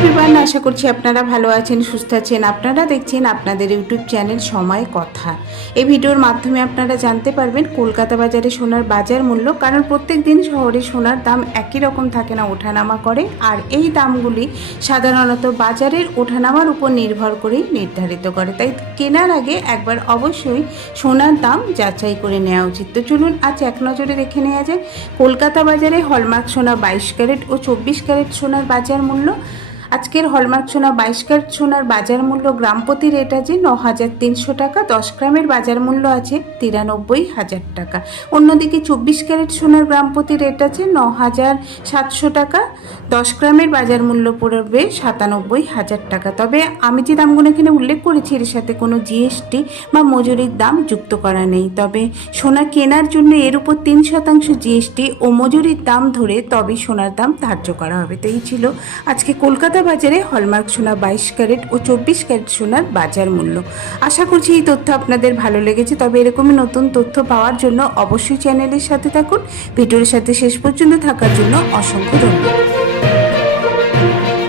Everyone আশা করছি আপনারা ভালো আছেন, সুস্থ আছেন। আপনারা দেখছেন আপনাদের ইউটিউব চ্যানেল সময় কথা। এই ভিডিওর মাধ্যমে আপনারা জানতে পারবেন কলকাতা বাজারে সোনার বাজার মূল্য, কারণ প্রত্যেক দিন শহরে সোনার দাম একই রকম থাকে না ওঠানামা করে, আর এই দামগুলি সাধারণত বাজারের ওঠানামার উপর নির্ভর করেই নির্ধারিত করে। তাই কেনার আগে একবার অবশ্যই সোনার দাম যাচাই করে নেওয়া উচিত। তো চলুন, আজ এক নজরে দেখে নেওয়া যায় কলকাতা বাজারে হলমার্ক সোনা বাইশ ক্যারেট ও চব্বিশ ক্যারেট সোনার বাজার মূল্য আজকের হলমার্ক সোনা বাইশ ক্যারেট সোনার বাজার মূল্য গ্রাম প্রতি রেট আছে ন হাজার তিনশো টাকা, দশ গ্রামের বাজার মূল্য আছে তিরানব্বই হাজার টাকা। অন্যদিকে চব্বিশ ক্যারেট সোনার গ্রাম প্রতি রেট আছে ন হাজার সাতশো টাকা, দশ গ্রামের বাজার মূল্য পড়বে সাতানব্বই হাজার টাকা। তবে আমি যে দামগুলো এখানে উল্লেখ করেছি, এর সাথে কোনো জিএসটি বা মজুরির দাম যুক্ত করা নেই। তবে সোনা কেনার জন্য এর উপর তিন শতাংশ জিএসটি ও মজুরির দাম ধরে তবে সোনার দাম ধার্য করা হবে। তো এই ছিল আজকে কলকাতা বাজারে হলমার্ক সোনা বাইশ ক্যারেট ও চব্বিশ ক্যারেট সোনার বাজার মূল্য। আশা করছি এই তথ্য আপনাদের ভালো লেগেছে, তবে এরকমই নতুন তথ্য পাওয়ার জন্য অবশ্যই চ্যানেলের সাথে থাকুন। ভিডিওর সাথে শেষ পর্যন্ত থাকার জন্য অসংখ্য ধন্যবাদ।